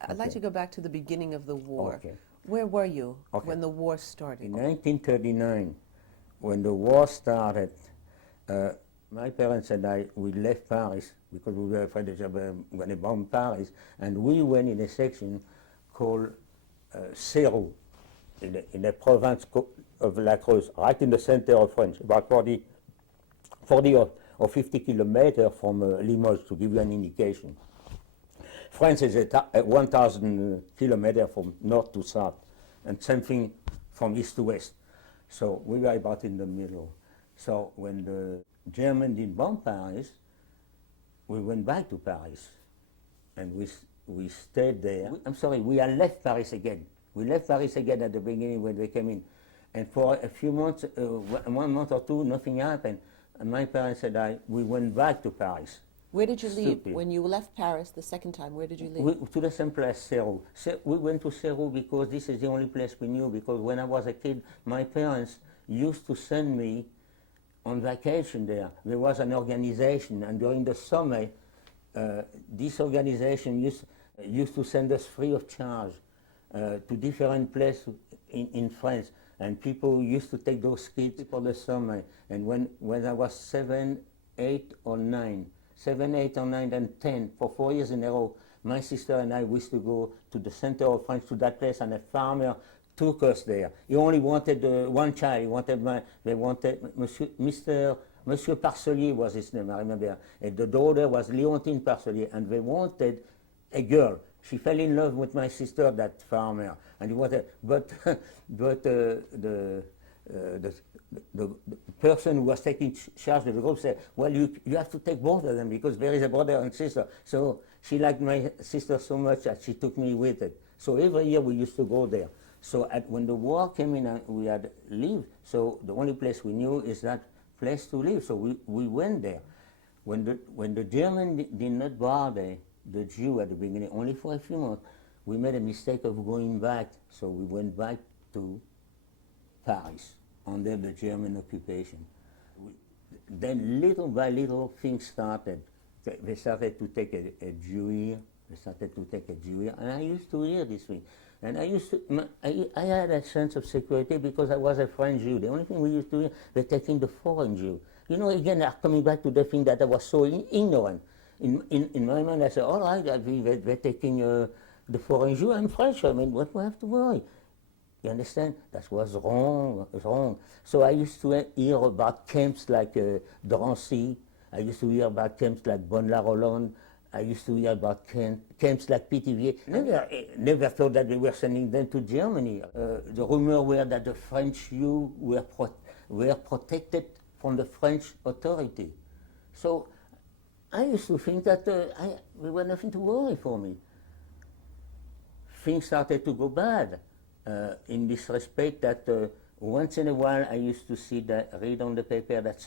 I'd like to go back to the beginning of the war. Okay. Where were you Okay. when the war started? In 1939, when the war started, my parents and I, we left Paris because we were afraid that they were going to bomb Paris, and we went in a section called Ceyroux, in the province of La Creuse, right in the center of France, about 40 or 50 kilometers from Limoges, to give you an indication. France is at 1,000 kilometers from north to south, and same thing from east to west. So we were about in the middle. So when the Germans did bomb Paris, we went back to Paris, and we stayed there. I'm sorry, we had left Paris again. We left Paris again at the beginning when they came in. And for a few months, 1 month or two, nothing happened. And my parents and we went back to Paris. Where did you leave? When you left Paris the second time, where did you leave? To the same place, Ceyroux. We went to Ceyroux because this is the only place we knew, because when I was a kid, my parents used to send me on vacation there. There was an organization, and during the summer, this organization used to send us free of charge to different places in France, and people used to take those kids for the summer. And when I was 7, 8, or 9, 7, 8, or 9, and 10, for 4 years in a row, my sister and I used to go to the center of France, to that place, and a farmer took us there. He only wanted one child. They wanted Monsieur Parcelier was his name, I remember. And the daughter was Leontine Parcelier, and they wanted a girl. She fell in love with my sister, that farmer, and he wanted, but the person who was taking charge of the group said, well, you have to take both of them because there is a brother and sister. So she liked my sister so much that she took me with it. So every year we used to go there. So when the war came in, we had leave. So the only place we knew is that place to live. So we went there. When the Germans did not bother the Jew at the beginning, only for a few months, we made a mistake of going back. So we went back to Paris under the German occupation. Then little by little things started. They started to take a Jew here. They started to take a Jew here. And I used to hear this thing. And I had a sense of security because I was a French Jew. The only thing we used to hear, they're taking the foreign Jew. You know, again, I'm coming back to the thing that I was so ignorant. In my mind, I said, all right, they're taking the foreign Jew. I'm French. I mean, what do I have to worry? You understand? That was wrong. So I used to hear about camps like Drancy. I used to hear about camps like Bonne-la-Rolande. I used to hear about camps like Pithiviers. Never thought that they were sending them to Germany. The rumor were that the French Jews were protected from the French authority. So I used to think that there was nothing to worry for me. Things started to go bad in this respect that once in a while I used to read on the paper that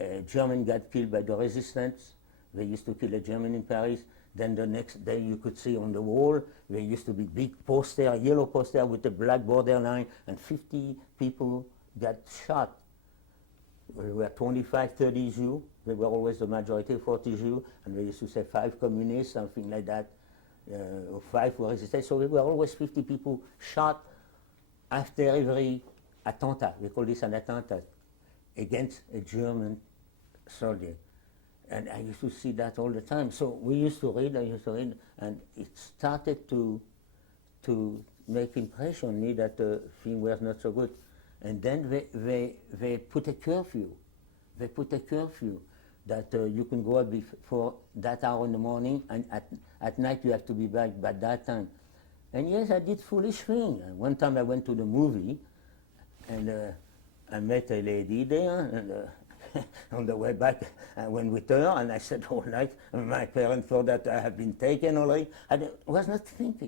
a German got killed by the resistance. They used to kill a German in Paris. Then the next day you could see on the wall, there used to be big poster, yellow poster with a black borderline, and 50 people got shot. There were 25, 30 Jews. They were always the majority, 40 Jews, and they used to say 5 communists, something like that, or 5 were resistance. So there were always 50 people shot after every attentat. We call this an attentat against a German soldier. And I used to see that all the time. So I used to read, and it started to make impression on me that things were not so good. And then they put a curfew. They put a curfew that you can go out before that hour in the morning, and at night you have to be back by that time. And yes, I did foolish thing. One time I went to the movie, and I met a lady there, and on the way back, I went with her, and I said all night, my parents thought that I had been taken already. I was not thinking.